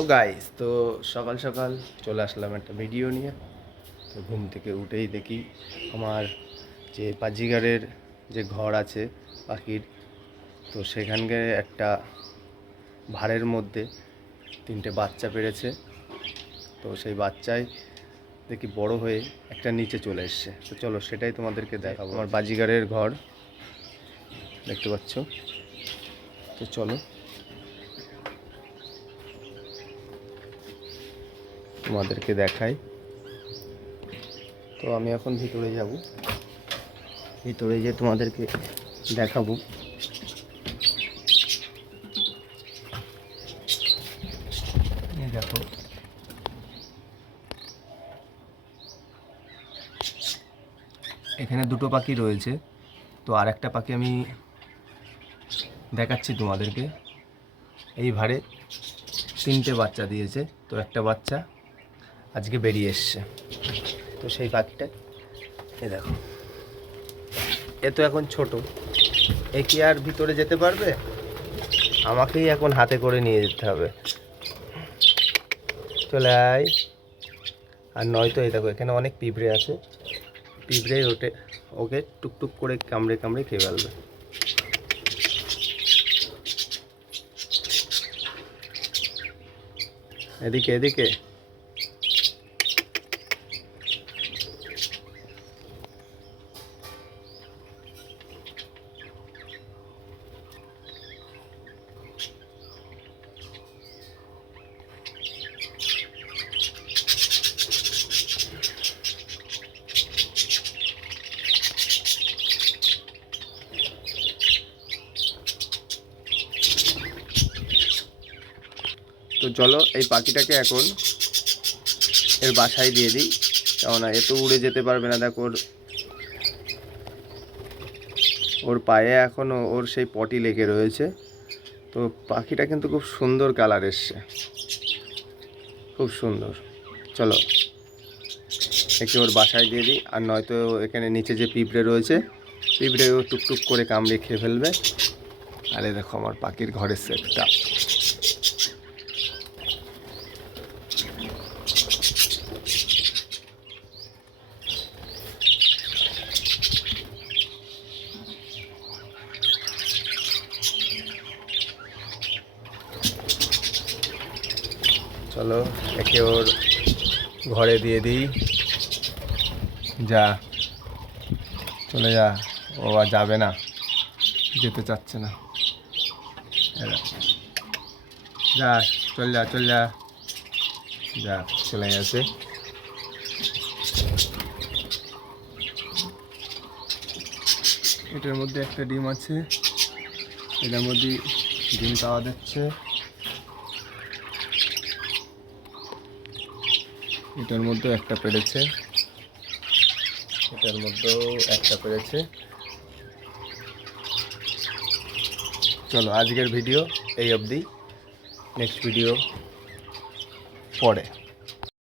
Hello guys, তো সকাল সকাল চলে আসলাম একটা ভিডিও নিয়ে। তো ঘুম থেকে উঠেই দেখি আমার যে বাজিগারের যে ঘর আছে পাখির, তো সেখানকে একটা ভাঁড়ের মধ্যে 3টে বাচ্চা পেড়েছে। তো সেই বাচ্চাই দেখি বড় হয়ে একটা নিচে চলে এসছে। তো চলো সেটাই তোমাদেরকে দেখাবো। আমার বাজিগারের ঘর দেখতে পাচ্ছ, তো চলো তোমাদেরকে দেখাই। তো আমি এখন ভিতরে যাব, ভিতরে গিয়ে তোমাদেরকে দেখাবো। দেখো, এখানে 2টো পাখি রয়েছে। তো আর একটা পাখি আমি দেখাচ্ছি তোমাদেরকে। এই ভাঁড়ে 3টে বাচ্চা দিয়েছে, তো একটা বাচ্চা আজকে বেরিয়ে এসছে। তো সেই পাখিটা এ দেখো, এ তো এখন ছোট, এ কি আর ভিতরে যেতে পারবে? আমাকেই এখন হাতে করে নিয়ে যেতে হবে। চলে আয়। আর নয়তো এই দেখো, এখানে অনেক পিঁপড়ে আছে, পিঁপড়েই ওকে টুকটুক করে কামড়ে কামড়ে খেয়ে ফেলবে। এদিকে এদিকে, তো চলো এই পাখিটাকে এখন এর বাসায় দিয়ে দিই, কেননা এ তো উড়ে যেতে পারবে না। দেখো ওর পায়ে এখনও ওর সেই পটি লেগে রয়েছে। তো পাখিটা কিন্তু খুব সুন্দর কালার এসছে, খুব সুন্দর। চলো একে ওর বাসায় দিয়ে দিই, আর নয়তো এখানে নিচে যে পিঁপড়ে রয়েছে, পিঁপড়েও টুকটুক করে কামড়ে খেয়ে ফেলবে। আরে দেখো আমার পাখির ঘরের সেটটা। চলো একে ওর ঘরে দিয়ে দিই। যা, চলে যা, ও আর যাবে না, যেতে চাচ্ছে না। যা, চল যা, চল যা, যা, চলে গেছে। এটার মধ্যে একটা ডিম আছে, এটার মধ্যে ডিম পাওয়া যাচ্ছে। এটার মধ্যেও একটা পেড়েছে, এটার মধ্যেও একটা পেড়েছে। চলো আজকের ভিডিও এই অবধি, নেক্সট ভিডিও পরে।